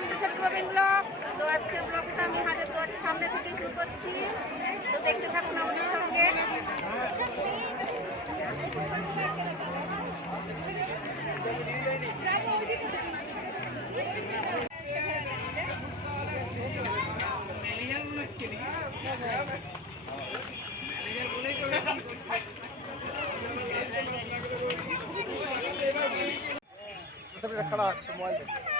Welcome to Chittagong blog তো আজকের ব্লগটা আমি হাজার দুয়ারের সামনে থেকে শুরু করছি। তো দেখতে থাকুন আমাদের সঙ্গে। খারাপ মোবাইল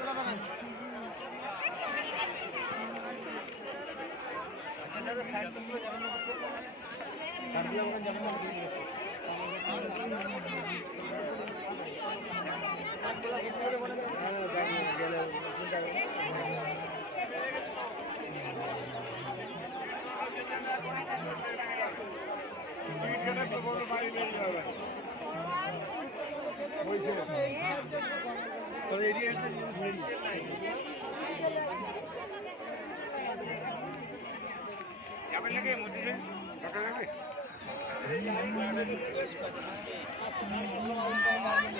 কাঠগোলা বাগান যাবেন না কাঠগোলা ঘুরতে গেলে বলেন হ্যাঁ গেলে যাবেন নাকি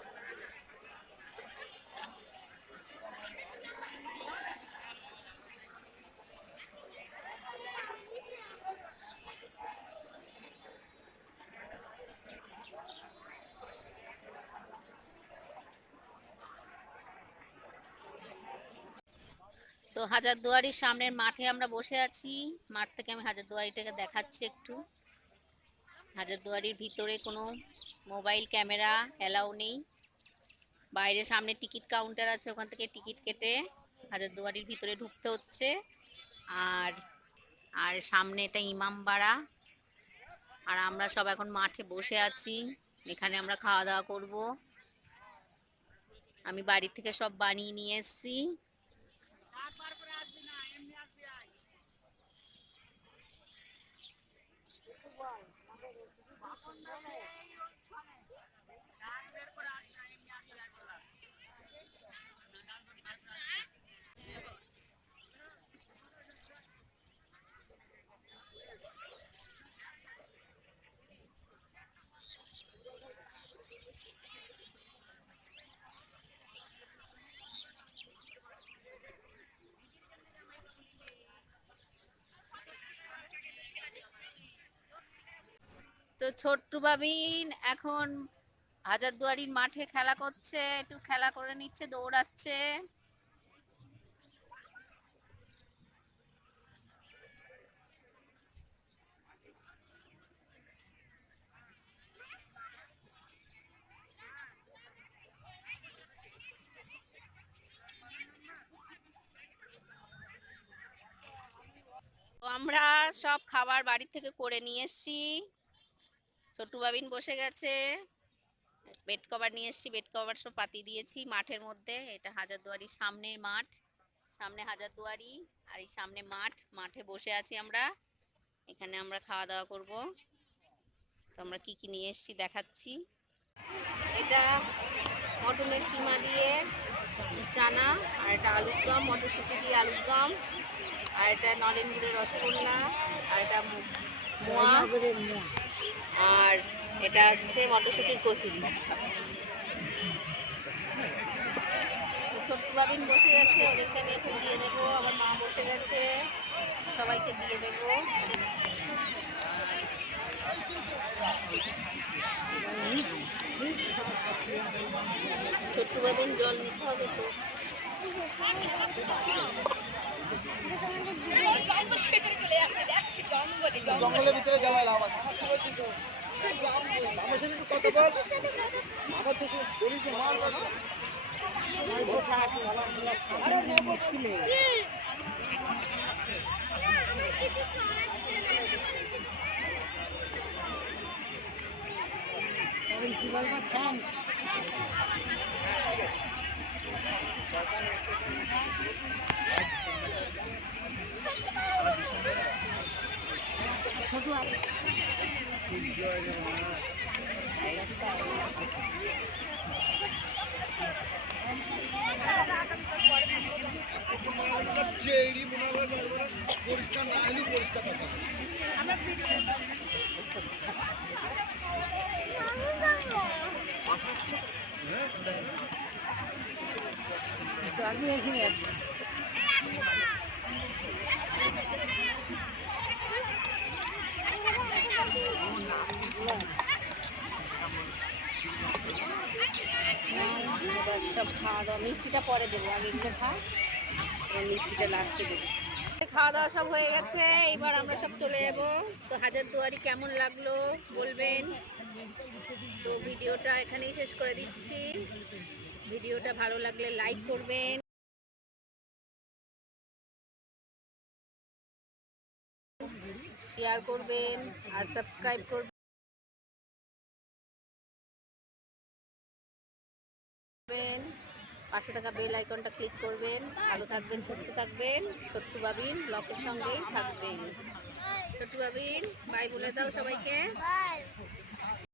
তো হাজারদুয়ারির সামনের মাঠে আমরা বসে আছি। মাঠ থেকে আমি হাজারদুয়ারিটাকে দেখাচ্ছি একটু। হাজারদুয়ারির ভিতরে কোনো মোবাইল ক্যামেরা অ্যালাউ নেই। বাইরে সামনে টিকিট কাউন্টার আছে ওখান থেকে টিকিট কেটে হাজারদুয়ারির ভিতরে ঢুকতে হচ্ছে। আর আর সামনে এটা ইমামবাড়া। আর আমরা সব এখন মাঠে বসে আছি। এখানে আমরা খাওয়া দাওয়া করব। আমি বাড়ি থেকে সব বানিয়ে নিয়ে এসেছি। Awesome. Yeah. ছোট্টু বাবিন এখন হাজারদুয়ারির মাঠে খেলা করছে, একটু খেলা করে নিচ্ছে, দৌড়াচ্ছে। আমরা সব খাবার বাড়ি থেকে করে নিয়ে এসছি। ছোট্টু বাবিন বসে গেছে। বেড কভার নিয়ে এসেছি, বেড কভার সব পাতি দিয়েছি মাঠের মধ্যে। এটা হাজারদুয়ারির সামনের মাঠ, সামনে হাজারদুয়ারি আর এই সামনে মাঠ, মাঠে বসে আছি আমরা। এখানে আমরা খাওয়া দাওয়া করব। তো আমরা কি কি নিয়ে এসেছি দেখাচ্ছি। এটা মটনের কিমা দিয়ে চানা, আর এটা আলুর দম, মটরশুঁটি দিয়ে আলুর দম, আর এটা নলেন গুড়ের রসগোল্লা, আর এটা মোয়া। আর এটা হচ্ছে মটরশুঁটির কচুরি। ছোট্ট বাবিন বসে গেছে, ওদেরকে আমি একটু দিয়ে দেবো, আমার মা বসে গেছে, সবাইকে দিয়ে দেবো। ছোট্ট বাবিন জল নিতে হবে তো। জঙ্গলের ভিতরে যাওয়া লাভ আছে। আমার সাথে একটু বল। আমার তো বলিস মাল কথা। সব খাওয়া দাওয়া, মিষ্টিটা পরে দেবো, আগে খা এবার মিষ্টিটা লাস্টে দেবো। খাওয়া দাওয়া সব হয়ে গেছে এবার আমরা সব চলে যাব। তো হাজারদুয়ারি কেমন লাগল বলবেন? তো ভিডিওটা এখানেই শেষ করে দিচ্ছি। ভিডিওটা ভালো লাগলে লাইক করবেন। শেয়ার করবেন আর সাবস্ক্রাইব করবেন। পাশে থাকা বেল আইকনটা ক্লিক করবেন। ভালো থাকবেন, সুস্থ থাকবেন। ছোট্টু বাবিন ব্লকের সঙ্গেই থাকবেন। ছোট্টু বাবিন বাই বলে দাও সবাইকে।